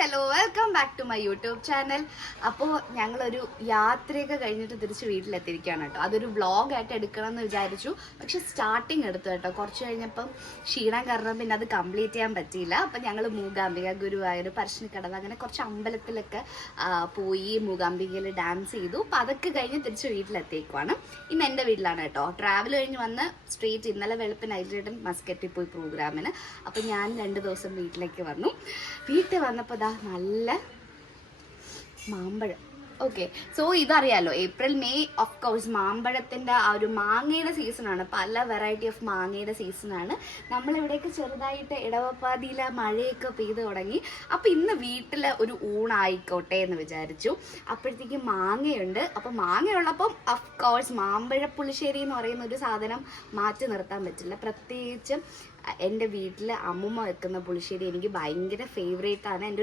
Hello welcome back to my YouTube channel. അപ്പോൾ ഞങ്ങളൊരു യാത്രയൊക്കെ കഴിഞ്ഞിട്ട് തിരിച്ച് വീട്ടിലെത്തിയിരിക്കുകയാണ് കേട്ടോ. അതൊരു വ്ളോഗായിട്ട് എടുക്കണം എന്ന് വിചാരിച്ചു, പക്ഷെ സ്റ്റാർട്ടിങ് എടുത്തു കേട്ടോ. കുറച്ച് കഴിഞ്ഞപ്പം ക്ഷീണം കാരണം പിന്നെ അത് കംപ്ലീറ്റ് ചെയ്യാൻ പറ്റിയില്ല. അപ്പം ഞങ്ങൾ മൂകാംബിക, ഗുരുവായൂർ, പരശ്ശിനിക്കടവ് അങ്ങനെ കുറച്ച് അമ്പലത്തിലൊക്കെ പോയി മൂകാംബികയിൽ ഡാൻസ് ചെയ്തു. അപ്പം അതൊക്കെ കഴിഞ്ഞ് തിരിച്ച് വീട്ടിലെത്തിയേക്കുവാണ്. ഇന്ന് എൻ്റെ വീട്ടിലാണ് കേട്ടോ. ട്രാവൽ കഴിഞ്ഞ് വന്ന് സ്ട്രീറ്റ് ഇന്നലെ വെളുപ്പിന് ഐറ്റേട്ടൻ മസ്കറ്റിൽ പോയി പ്രോഗ്രാമിന്. അപ്പം ഞാൻ 2 ദിവസം വീട്ടിലേക്ക് വന്നു. വീട്ടിൽ വന്നപ്പോൾ നല്ല മാമ്പഴം. ഓക്കെ, സോ ഇതറിയാലോ, ഏപ്രിൽ മെയ് ഓഫ് കോഴ്സ് മാമ്പഴത്തിൻ്റെ ആ ഒരു മാങ്ങയുടെ സീസണാണ്. പല വെറൈറ്റി ഓഫ് മാങ്ങയുടെ സീസണാണ്. നമ്മളിവിടെയൊക്കെ ചെറുതായിട്ട് ഇടവപ്പാതിയിൽ മഴയൊക്കെ പെയ്ത് തുടങ്ങി. അപ്പോൾ ഇന്ന് വീട്ടിൽ ഒരു ഊണായിക്കോട്ടെ എന്ന് വിചാരിച്ചു. അപ്പോഴത്തേക്കും മാങ്ങയുണ്ട്. അപ്പോൾ മാങ്ങയുള്ളപ്പം ഓഫ് കോഴ്സ് മാമ്പഴ പുളിശ്ശേരി എന്ന് പറയുന്ന ഒരു സാധനം മാറ്റി നിർത്താൻ പറ്റില്ല. പ്രത്യേകിച്ചും എൻ്റെ വീട്ടിൽ അമ്മുമ്മ വെക്കുന്ന പുളിശ്ശേരി എനിക്ക് ഭയങ്കര ഫേവറേറ്റ് ആണ്. എൻ്റെ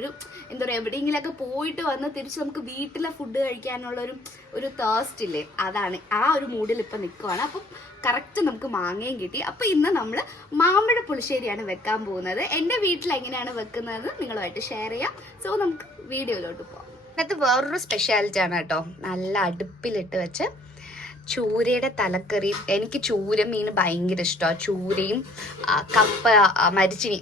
എന്താ പറയുക, എവിടെയെങ്കിലുമൊക്കെ പോയിട്ട് വന്ന് തിരിച്ച് നമുക്ക് വീട്ടിലെ ഫുഡ് കഴിക്കാനുള്ളൊരു തേഴ്സ്റ്റ് ഇല്ലേ, അതാണ്. ആ ഒരു മൂഡിൽ ഇപ്പം നിൽക്കുവാണ്. അപ്പം കറക്റ്റ് നമുക്ക് മാങ്ങയും കിട്ടി. അപ്പം ഇന്ന് നമ്മൾ മാമ്പഴ പുളിശ്ശേരിയാണ് വെക്കാൻ പോകുന്നത്. എൻ്റെ വീട്ടിൽ എങ്ങനെയാണ് വെക്കുന്നത് നിങ്ങളുമായിട്ട് ഷെയർ ചെയ്യാം. സോ നമുക്ക് വീഡിയോയിലോട്ട് പോകാം. അതിനകത്ത് വേറൊരു സ്പെഷ്യാലിറ്റി ആണ് കേട്ടോ. നല്ല അടുപ്പിലിട്ട് വെച്ച് ചൂരയുടെ തലക്കറി. എനിക്ക് ചൂര മീൻ ഭയങ്കര ഇഷ്ടമാണ്. ചൂരയും കപ്പ, മരിച്ചിനി,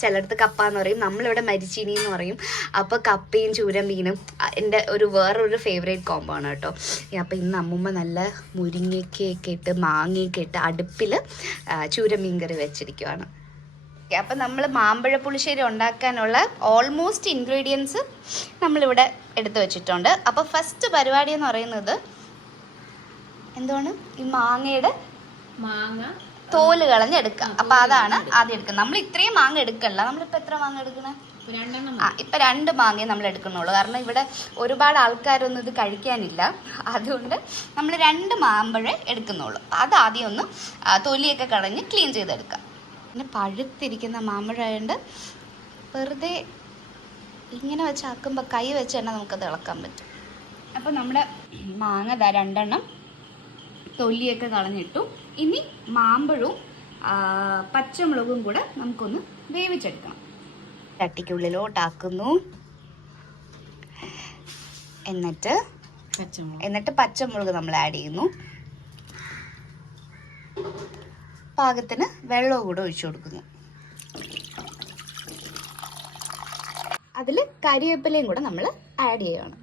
ചിലടത്ത് കപ്പ എന്ന് പറയും, നമ്മളിവിടെ മരിച്ചിനി എന്ന് പറയും. അപ്പോൾ കപ്പയും ചൂര മീനും എൻ്റെ വേറൊരു ഫേവറേറ്റ് കോംബോ ആണ് കേട്ടോ. അപ്പോൾ ഇന്ന് അമ്മുമ്മ നല്ല മുരിങ്ങയ്ക്കൊക്കെ ഇട്ട് മാങ്ങയൊക്കെ ഇട്ട് അടുപ്പിൽ ചൂര മീൻ കറി വെച്ചിരിക്കുവാണ്. അപ്പം നമ്മൾ മാമ്പഴ പുളിശ്ശേരി ഉണ്ടാക്കാനുള്ള ഓൾമോസ്റ്റ് ഇൻഗ്രീഡിയൻസ് നമ്മളിവിടെ എടുത്തു വെച്ചിട്ടുണ്ട്. അപ്പോൾ ഫസ്റ്റ് പരിപാടി എന്ന് പറയുന്നത് എന്താണ്, ഈ മാങ്ങ തോല് കളഞ്ഞെടുക്കുക. അപ്പൊ അതാണ് ആദ്യം എടുക്കുന്നത്. നമ്മൾ ഇത്രയും മാങ്ങ എടുക്കല്ല. നമ്മളിപ്പോ എത്ര മാങ്ങ എടുക്കണേ? ഇപ്പൊ 2 മാങ്ങയെ നമ്മൾ എടുക്കുന്നുള്ളൂ. കാരണം ഇവിടെ ഒരുപാട് ആൾക്കാരൊന്നും ഇത് കഴിക്കാനില്ല. അതുകൊണ്ട് നമ്മൾ 2 മാമ്പഴേ എടുക്കുന്നുള്ളൂ. അത് ആദ്യം ഒന്ന് തൊലിയൊക്കെ കളഞ്ഞ് ക്ലീൻ ചെയ്തെടുക്കാം. പിന്നെ പഴുത്തിരിക്കുന്ന മാമ്പഴമായതുകൊണ്ട് വെറുതെ ഇങ്ങനെ വെച്ചാക്കുമ്പോൾ കൈ വെച്ച് തന്നെ നമുക്കത് ഇളക്കാൻ പറ്റും. അപ്പൊ നമ്മുടെ മാങ്ങ 2 തൊലിയൊക്കെ കളഞ്ഞിട്ടു. ഇനി മാമ്പഴവും പച്ചമുളകും കൂടെ നമുക്കൊന്ന് വേവിച്ചെടുക്കണം. ചട്ടിക്കുള്ളിലോട്ടാക്കുന്നു. എന്നിട്ട് പച്ചമുളക് നമ്മൾ ആഡ് ചെയ്യുന്നു. പാകത്തിന് വെള്ളവും കൂടെ ഒഴിച്ചു കൊടുക്കുന്നു. അതിൽ കരിവേപ്പിലയും കൂടെ നമ്മൾ ആഡ് ചെയ്യുകയാണ്.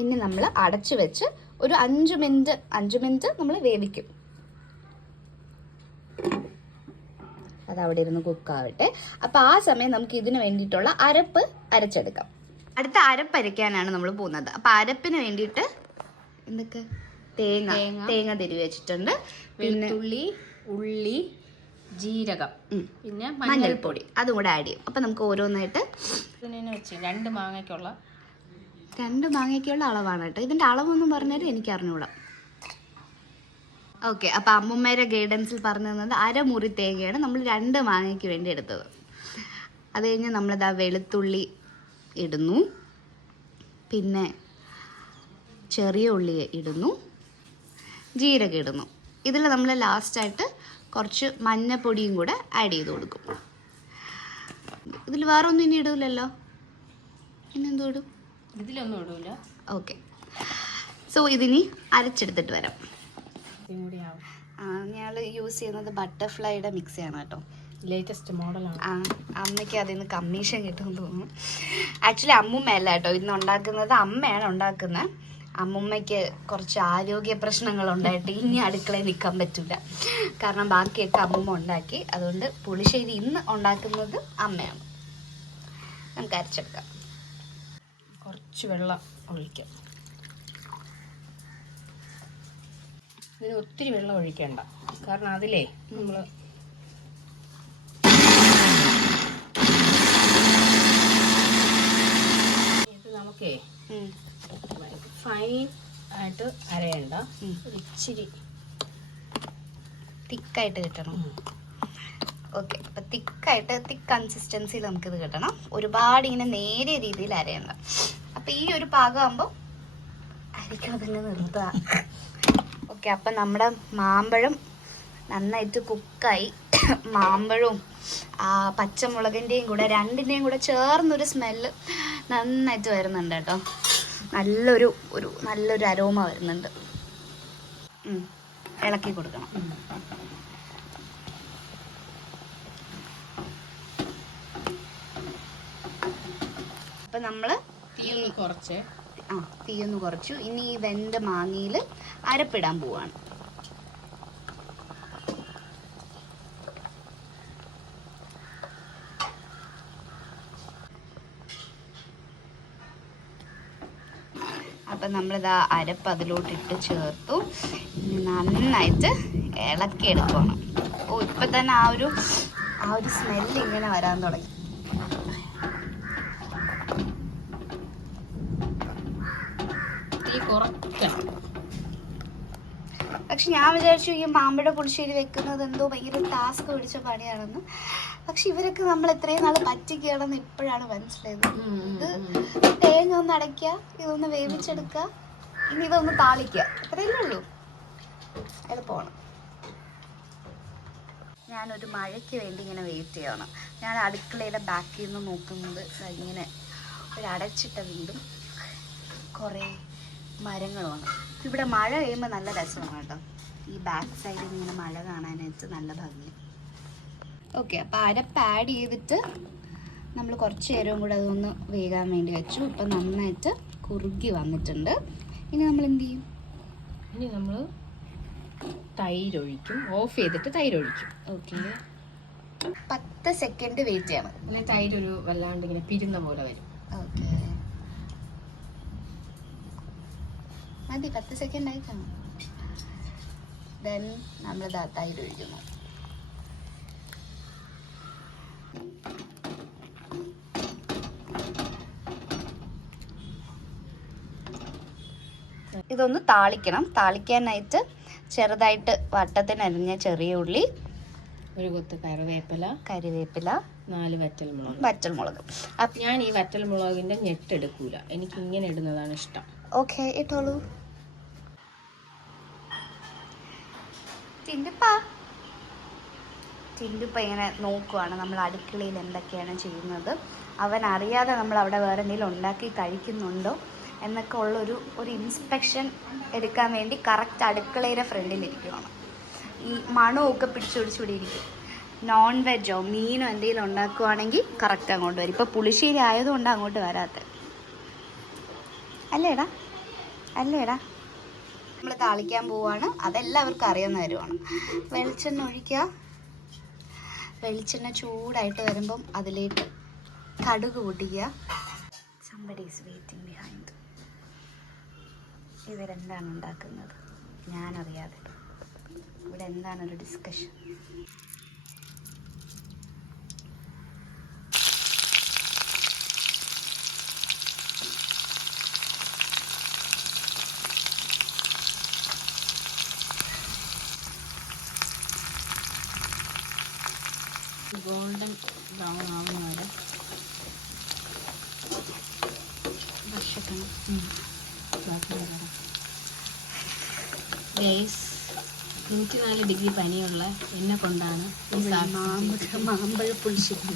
ഇനി നമ്മൾ അടച്ചു വെച്ച് ഒരു 5 മിനിറ്റ് നമ്മൾ വേവിക്കും. അതവിടെ ഇരുന്ന് കുക്കാവട്ടെ. അപ്പം ആ സമയം നമുക്ക് ഇതിന് വേണ്ടിയിട്ടുള്ള അരപ്പ് അരച്ചെടുക്കാം. അടുത്ത അരപ്പ് അരയ്ക്കാനാണ് നമ്മൾ പോകുന്നത്. അപ്പം അരപ്പിന് വേണ്ടിയിട്ട് എന്തൊക്കെ, തേങ്ങ തിരുവി വെച്ചിട്ടുണ്ട്, പിന്നെ ഉള്ളി, ജീരകം, പിന്നെ മഞ്ഞൾപ്പൊടി, അതും കൂടെ ആഡ് ചെയ്യും. അപ്പം നമുക്ക് ഓരോന്നായിട്ട് 2 മാങ്ങയ്ക്കുള്ള അളവാണ് കേട്ടോ. ഇതിൻ്റെ അളവൊന്നും പറഞ്ഞാൽ എനിക്ക് അറിഞ്ഞൂടാ. ഓക്കെ, അപ്പം അമ്മുമ്മയുടെ ഗൈഡൻസിൽ പറഞ്ഞു തന്നത് 1/2 മുറി തേങ്ങയാണ് നമ്മൾ 2 മാങ്ങയ്ക്ക് വേണ്ടി എടുത്തത്. അത് കഴിഞ്ഞ് നമ്മളിതാ വെളുത്തുള്ളി ഇടുന്നു, പിന്നെ ചെറിയ ഉള്ളി ഇടുന്നു, ജീരകം ഇടുന്നു. ഇതിൽ നമ്മൾ ലാസ്റ്റായിട്ട് കുറച്ച് മഞ്ഞപ്പൊടിയും കൂടെ ആഡ് ചെയ്ത് കൊടുക്കും. ഇതിൽ വേറെ ഒന്നും ഇനി ഇടൂലല്ലോ? ഇന്നെന്തോ ഇടും? ഇതിലൊന്നും ഇടൂല. ഓക്കെ, സോ ഇതിനി അരച്ചെടുത്തിട്ട് വരാം. ഞങ്ങൾ യൂസ് ചെയ്യുന്നത് ബട്ടർഫ്ലൈയുടെ മിക്സിയാണ് കേട്ടോ. ലേറ്റസ്റ്റ് മോഡലാണ്. അമ്മയ്ക്ക് അതിൽ നിന്ന് കമ്മീഷൻ കിട്ടുമെന്ന് തോന്നുന്നു. ആക്ച്വലി അമ്മുമ്മയല്ല കേട്ടോ ഇന്ന് ഉണ്ടാക്കുന്നത്, അമ്മയാണ് ഉണ്ടാക്കുന്നത്. അമ്മുമ്മയ്ക്ക് കുറച്ച് ആരോഗ്യ പ്രശ്നങ്ങളുണ്ടായിട്ട് ഇനി അടുക്കളയിൽ നിൽക്കാൻ പറ്റില്ല. കാരണം ബാക്കിയൊക്കെ അമ്മുമ്മ ഉണ്ടാക്കി. അതുകൊണ്ട് പുളിശ്ശേരി ഇന്ന് ഉണ്ടാക്കുന്നത് അമ്മയാണ്. നമുക്ക് അരച്ചെടുക്കാം. കുറച്ച് വെള്ളം ഒഴിക്കാം. ഇതിന് ഒത്തിരി വെള്ളം ഒഴിക്കണ്ട. കാരണം അതിലേ നമ്മൾ ഇത് നമുക്കേ ഫൈൻ ആയിട്ട് അരയണ്ട, ഇച്ചിരി തിക്കായിട്ട് കിട്ടണം. ഓക്കെ, അപ്പം തിക്ക് കൺസിസ്റ്റൻസിയിൽ നമുക്കിത് കിട്ടണം. ഒരുപാട് ഇങ്ങനെ നേരിയ രീതിയിൽ അരയണ്ട. അപ്പം ഈ ഒരു പാകമാകുമ്പോൾ അരിക്കും അതങ്ങ് നിർത്തുക. ഓക്കെ, അപ്പം നമ്മുടെ മാമ്പഴം നന്നായിട്ട് കുക്കായി. മാമ്പഴവും പച്ചമുളകിൻ്റെയും കൂടെ രണ്ടിൻ്റെയും കൂടെ ചേർന്നൊരു സ്മെല്ല് നന്നായിട്ട് വരുന്നുണ്ട് കേട്ടോ. നല്ലൊരു അരോമ വരുന്നുണ്ട്. ഇളക്കി കൊടുക്കണം. അപ്പം നമ്മൾ തീയൊന്ന് കുറച്ചു. ഇനി ഈ വെന്ത മാങ്ങയിൽ അരപ്പിടാൻ പോവാണ്. അപ്പം നമ്മളിതാ അരപ്പ് അതിലോട്ടിട്ട് ചേർത്തു. നന്നായിട്ട് ഇളക്കിയെടുക്കണം. ഇപ്പം തന്നെ ആ ഒരു സ്മെല്ല് ഇങ്ങനെ വരാൻ തുടങ്ങി. പക്ഷെ ഞാൻ വിചാരിച്ചു ഈ മാമ്പഴ പുളിശ്ശേരി വെക്കുന്നത് എന്തോ ഭയങ്കര ടാസ്ക് പിടിച്ച പണിയാണെന്ന്. പക്ഷെ ഇവരൊക്കെ നമ്മൾ എത്രയും നാൾ പറ്റിക്കുകയാണെന്ന് ഇപ്പോഴാണ് മനസ്സിലായത്. ഇത് തേങ്ങ ഒന്ന് അടയ്ക്കുക, ഇതൊന്ന് വേവിച്ചെടുക്കുക, ഇനി ഇതൊന്ന് താളിക്കുക, അത്രയല്ലേ ഉള്ളൂ. എളുപ്പമാണ്. ഞാനൊരു മഴയ്ക്ക് വേണ്ടി ഇങ്ങനെ വെയിറ്റ് ചെയ്യണം. ഞാൻ അടുക്കളയുടെ ബാക്കിൽ നിന്ന് നോക്കുന്നത് ഇങ്ങനെ ഒരു അടച്ചിട്ട വീടും കുറേ മരങ്ങളുമാണ്. ഇവിടെ മഴ പെയ്യുമ്പോൾ നല്ല രസമാണ് കേട്ടോ. ഈ ബാക്ക് സൈഡിൽ ഇങ്ങനെ മഴ കാണാനായിട്ട് നല്ല ഭംഗി. ഓക്കെ, അപ്പോൾ അരപ്പ് ആഡ് ചെയ്തിട്ട് നമ്മൾ കുറച്ച് നേരവും കൂടെ അതൊന്ന് വേകാൻ വേണ്ടി വെച്ചു. ഇപ്പം നന്നായിട്ട് കുറുകി വന്നിട്ടുണ്ട്. ഇനി നമ്മൾ എന്ത് ചെയ്യും? ഇനി നമ്മൾ തൈരൊഴിക്കും. ഓഫ് ചെയ്തിട്ട് തൈരൊഴിക്കും. ഓക്കെ, 10 സെക്കൻഡ് വെയിറ്റ് ചെയ്യണം. പിന്നെ തൈരൊരു വല്ലാണ്ട് ഇങ്ങനെ പിരുന്ന പോലെ വരും. ഓക്കെ, മതി. 10 സെക്കൻഡ് ആയി കാണും. ദെൻ നമ്മൾ തൈര് ഒഴിക്കുന്നു. ഇതൊന്ന് താളിക്കണം. താളിക്കാനായിട്ട് ചെറുതായിട്ട് വട്ടത്തിനരിഞ്ഞ ചെറിയ ഉള്ളി, ഒരു കൊത്ത് കറിവേപ്പില, 4 വറ്റൽമുളക്. അപ്പം ഞാൻ ഈ വറ്റൽമുളകിന്റെ ഞെട്ടെടുക്കൂല, എനിക്ക് ഇങ്ങനെ ഇടുന്നതാണ് ഇഷ്ടം. ഓക്കെ, ഇട്ടോളൂ. ടിൻഡുപ്പ ഇങ്ങനെ നോക്കുവാണ് നമ്മൾ അടുക്കളയിൽ എന്തൊക്കെയാണ് ചെയ്യുന്നത്. അവൻ അറിയാതെ നമ്മൾ അവിടെ വേറെ എന്തെങ്കിലും ഉണ്ടാക്കി കഴിക്കുന്നുണ്ടോ എന്നൊക്കെ ഒരു ഇൻസ്പെക്ഷൻ എടുക്കാൻ വേണ്ടി കറക്റ്റ് അടുക്കളയുടെ ഫ്രണ്ടിലിരിക്കുവാണ്. ഈ മണമൊക്കെ പിടിച്ചോടിച്ചൂടി ഇരിക്കും. നോൺ വെജോ മീനോ എന്തെങ്കിലും ഉണ്ടാക്കുവാണെങ്കിൽ കറക്റ്റ് അങ്ങോട്ട് വരും. ഇപ്പോൾ പുളിശ്ശേരി ആയതുകൊണ്ട് അങ്ങോട്ട് വരാത്തത്. അല്ലേടാ? നമ്മൾ താളിക്കാൻ പോവാണ്. അതെല്ലാവർക്കും അറിയാവുന്ന കാര്യമാണ്. വെളിച്ചെണ്ണ ഒഴിക്കുക. വെളിച്ചെണ്ണ ചൂടായിട്ട് വരുമ്പം അതിലേക്ക് കടുക് പൊട്ടിക്കുക. somebody is waiting behind. ഇവരെന്താണ് ഉണ്ടാക്കുന്നത് ഞാനറിയാതെ. ഇവിടെ എന്താണൊരു ഡിസ്കഷൻ. ഗോൾഡൻ ബ്രൗൺ ആവുന്ന വരെ വർഷക്കണം. എനിക്ക് 4 ഡിഗ്രി പനിയുള്ള എന്നെ കൊണ്ടാണ് മാമ്പഴ പുളിശ്ശേരി.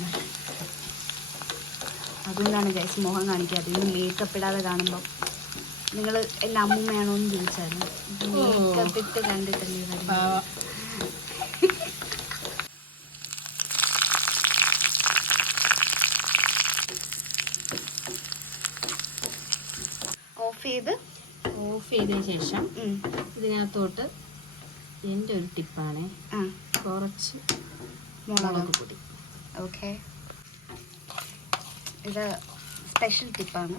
അതുകൊണ്ടാണ് ഗൈസ് മുഖം കാണിക്കാതെ. ഇന്ന് മേക്കപ്പ് ഇടാതെ കാണുമ്പോൾ നിങ്ങൾ എൻ്റെ അമ്മൂമ്മയാണോ എന്ന് ചോദിച്ചായിരുന്നു. മേക്കപ്പ് ഇട്ട് കണ്ടിട്ടല്ലേ. ഓഫ് ചെയ്തതിന് ശേഷം ഇതിനകത്തോട്ട് എൻ്റെ ഒരു ടിപ്പാണ്, കുറച്ച് മുളക് പൊടി. ഓക്കെ, ഇത് സ്പെഷ്യൽ ടിപ്പാണ്.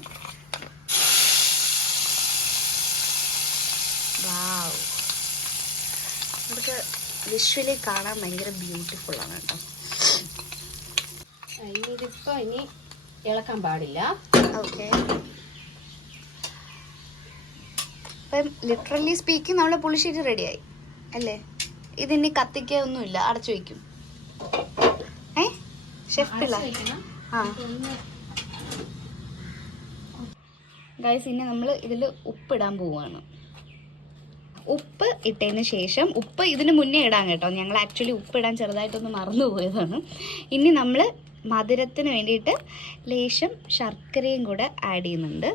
വാവ്, നമുക്ക് വിഷ്വലി കാണാൻ ഭയങ്കര ബ്യൂട്ടിഫുൾ ആണ് കേട്ടോ. ഇനി ഇളക്കാൻ പാടില്ല. ഓക്കെ, ഇപ്പം ലിറ്ററലി സ്പീക്കിംഗ് നമ്മുടെ പുളിശ്ശേരി റെഡിയായി അല്ലേ? ഇതിനി കത്തിക്കുക ഒന്നുമില്ല, അടച്ചു വയ്ക്കും. ഷെഫ് ഗൈസ്, ഇനി നമ്മൾ ഇതിൽ ഉപ്പിടാൻ പോവാണ്. ഉപ്പ് ഇട്ടതിന് ശേഷം, ഉപ്പ് ഇതിന് മുന്നേ ഇടാൻ കേട്ടോ, ഞങ്ങൾ ആക്ച്വലി ഉപ്പ് ഇടാൻ ചെറുതായിട്ടൊന്ന് മറന്നുപോയതാണ്. ഇനി നമ്മൾ മധുരത്തിന് വേണ്ടിയിട്ട് ലേശം ശർക്കരയും കൂടെ ആഡ് ചെയ്യുന്നുണ്ട്.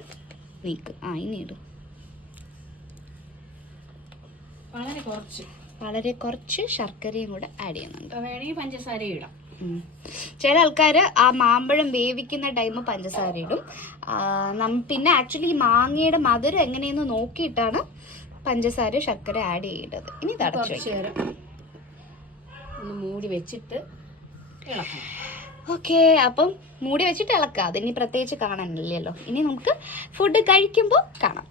നീക്ക് ഇനി ഇടും. വളരെ കുറച്ച് ശർക്കരയും കൂടെ ആഡ് ചെയ്യുന്നുണ്ട്. വേണമെങ്കിൽ പഞ്ചസാരയും ഇടാം. ചില ആൾക്കാർ ആ മാമ്പഴം വേവിക്കുന്ന ടൈം പഞ്ചസാര ഇടും. പിന്നെ ആക്ച്വലി ഈ മാങ്ങയുടെ മധുരം എങ്ങനെയെന്ന് നോക്കിയിട്ടാണ് പഞ്ചസാര ശർക്കര ആഡ് ചെയ്യേണ്ടത്. ഇനി ഒന്ന് മൂടി വെച്ചിട്ട് ഇളക്കണം. ഓക്കെ, അപ്പം മൂടി വെച്ചിട്ട് ഇളക്കാം. അതിനി പ്രത്യേകിച്ച് കാണാനില്ലല്ലോ. ഇനി നമുക്ക് ഫുഡ് കഴിക്കുമ്പോൾ കാണാം.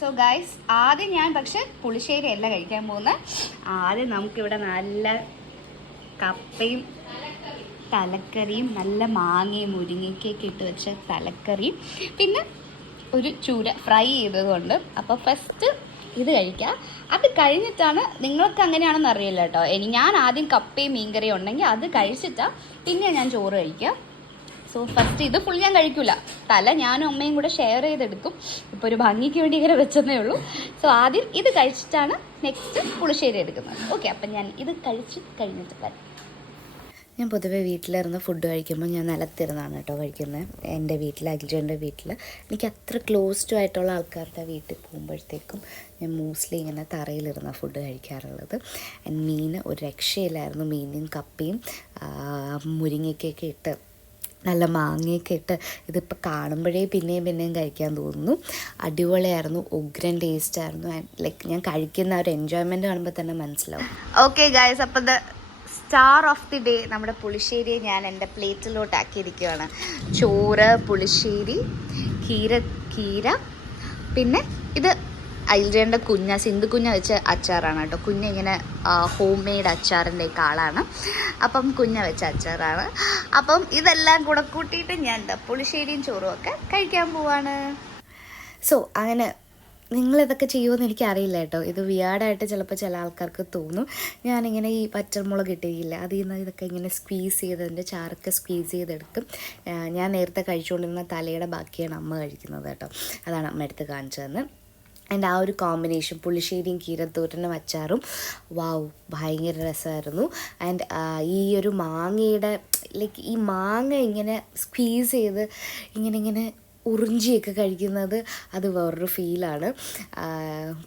സോ ഗൈസ്, ആദ്യം ഞാൻ പക്ഷെ പുളിശ്ശേരി അല്ല കഴിക്കാൻ പോകുന്നത്. ആദ്യം നമുക്കിവിടെ നല്ല കപ്പയും തലക്കറിയും, നല്ല മാങ്ങയും മുരിങ്ങയ്ക്കൊക്കെ ഇട്ട് വെച്ച തലക്കറിയും, പിന്നെ ഒരു ചൂര ഫ്രൈ ചെയ്തതുകൊണ്ട്. അപ്പോൾ ഫസ്റ്റ് ഇത് കഴിക്കാം. അത് കഴിഞ്ഞിട്ടാണ്, നിങ്ങൾക്ക് അങ്ങനെയാണെന്ന് അറിയില്ല കേട്ടോ, ഞാൻ ആദ്യം കപ്പയും മീൻകറിയും ഉണ്ടെങ്കിൽ അത് കഴിച്ചിട്ടാണ് പിന്നെ ഞാൻ ചോറ് കഴിക്കാം. സോ ഫസ്റ്റ് ഇത് ഫുൾ ഞാൻ കഴിക്കില്ല. തല ഞാനും അമ്മയും കൂടെ ഷെയർ ചെയ്തെടുക്കും. ഇപ്പോൾ ഒരു ഭംഗിക്ക് വേണ്ടി ഇങ്ങനെ വെച്ചതേ ഉള്ളൂ. സോ ആദ്യം ഇത് കഴിച്ചിട്ടാണ് നെക്സ്റ്റ് പുളിശ്ശേരി എടുക്കുന്നത്. ഓക്കെ, അപ്പം ഞാൻ ഇത് കഴിഞ്ഞിട്ട് വരാം. ഞാൻ പൊതുവെ വീട്ടിലിരുന്ന് ഫുഡ് കഴിക്കുമ്പോൾ ഞാൻ നിലത്തിരുന്നാണ് കേട്ടോ കഴിക്കുന്നത്. എൻ്റെ വീട്ടിൽ, അഖിൽജൻ്റെ വീട്ടിൽ എനിക്ക് അത്ര ക്ലോസ്ഡ് ആയിട്ടുള്ള ആൾക്കാരുടെ വീട്ടിൽ പോകുമ്പോഴത്തേക്കും ഞാൻ മോസ്റ്റ്ലി ഇങ്ങനെ തറയിലിരുന്ന ഫുഡ് കഴിക്കാറുള്ളത്. മീൻ ഒരു രക്ഷയില്ലായിരുന്നു. മീനും കപ്പയും മുരിങ്ങയ്ക്കൊക്കെ ഇട്ട് നല്ല മാങ്ങയൊക്കെ ഇട്ട് ഇതിപ്പോൾ കാണുമ്പോഴേ പിന്നെയും കഴിക്കാൻ തോന്നുന്നു. അടിപൊളിയായിരുന്നു, ഉഗ്രൻ ടേസ്റ്റായിരുന്നു. ലൈക്ക് ഞാൻ കഴിക്കുന്ന ഒരു എൻജോയ്മെൻറ്റ് കാണുമ്പോൾ തന്നെ മനസ്സിലാവും. ഓക്കെ ഗൈസ്, അപ്പോൾ സ്റ്റാർ ഓഫ് ദി ഡേ നമ്മുടെ പുളിശ്ശേരിയെ ഞാൻ എൻ്റെ പ്ലേറ്റിലോട്ട് ആക്കിയിരിക്കുകയാണ്. ചോറ്, പുളിശ്ശേരി, കീര, പിന്നെ ഇത് അയിൽജേൻ്റെ സിന്ധു കുഞ്ഞ വെച്ച അച്ചാറാണ് കേട്ടോ. കുഞ്ഞ ഇങ്ങനെ ഹോം മെയ്ഡ് അച്ചാറിൻ്റെ ആളാണ്. അപ്പം കുഞ്ഞ വെച്ച അച്ചാറാണ്. അപ്പം ഇതെല്ലാം കൂടെ കൂട്ടിയിട്ട് ഞാൻ പുളിശ്ശേരിയും ചോറും ഒക്കെ കഴിക്കാൻ പോവാണ്. സോ അങ്ങനെ നിങ്ങളിതൊക്കെ ചെയ്യുമെന്ന് എനിക്കറിയില്ല കേട്ടോ. ഇത് വിയാർഡായിട്ട് ചിലപ്പോൾ ചില ആൾക്കാർക്ക് തോന്നും. ഞാനിങ്ങനെ ഈ പച്ചമുളക് ഇട്ടില്ല, അതിൽ നിന്ന് ഇതൊക്കെ ഇങ്ങനെ സ്ക്വീസ് ചെയ്തതിൻ്റെ ചാറൊക്കെ സ്ക്വീസ് ചെയ്തെടുക്കും. ഞാൻ നേരത്തെ കഴിച്ചുകൊണ്ടിരുന്ന തലയുടെ ബാക്കിയാണ് അമ്മ കഴിക്കുന്നത് കേട്ടോ. അതാണ് അമ്മ എടുത്ത് കാണിച്ചതെന്ന്. എൻ്റെ ആ ഒരു കോമ്പിനേഷൻ പുളിശ്ശേരിയും കീരത്തോരനും അച്ചാറും വാവ്, ഭയങ്കര രസമായിരുന്നു. ആൻഡ് ഈ ഒരു മാങ്ങയുടെ ലൈക്ക് ഈ മാങ്ങ ഇങ്ങനെ സ്ക്വീസ് ചെയ്ത് ഇങ്ങനെ ഉറിഞ്ചിയൊക്കെ കഴിക്കുന്നത് അത് വേറൊരു ഫീലാണ്.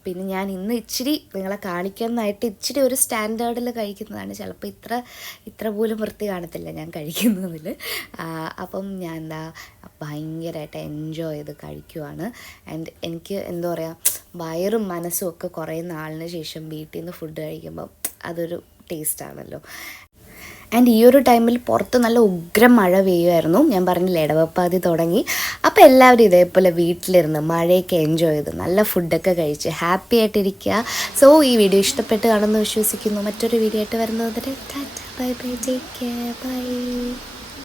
പിന്നെ ഞാൻ ഇന്ന് ഇച്ചിരി നിങ്ങളെ കാണിക്കാനായിട്ട് ഇച്ചിരി ഒരു സ്റ്റാൻഡേർഡിൽ കഴിക്കുന്നതാണ്. ചിലപ്പോൾ ഇത്ര പോലും വൃത്തി കാണത്തില്ല ഞാൻ കഴിക്കുന്നതിൽ. അപ്പം ഞാൻ ഭയങ്കരമായിട്ട് എൻജോയ് ചെയ്ത് കഴിക്കുവാണ്. ആൻഡ് എനിക്ക് എന്താ പറയുക, വയറും മനസ്സും ഒക്കെ കുറേ നാളിന് ശേഷം വീട്ടിൽ നിന്ന് ഫുഡ് കഴിക്കുമ്പോൾ അതൊരു ടേസ്റ്റാണല്ലോ. ആൻഡ് ഈ ഒരു ടൈമിൽ പുറത്ത് നല്ല ഉഗ്രം മഴ പെയ്യുമായിരുന്നു. ഞാൻ പറഞ്ഞില്ല, ഇടവപ്പാതി തുടങ്ങി. അപ്പോൾ എല്ലാവരും ഇതേപോലെ വീട്ടിലിരുന്ന് മഴയൊക്കെ എൻജോയ് ചെയ്ത് നല്ല ഫുഡൊക്കെ കഴിച്ച് ഹാപ്പി ആയിട്ടിരിക്കുക. സോ ഈ വീഡിയോ ഇഷ്ടപ്പെട്ട് കാണുമെന്ന് വിശ്വസിക്കുന്നു. മറ്റൊരു വീഡിയോ ആയിട്ട് വരുന്നത് വരെ tata, bye bye, take care, by.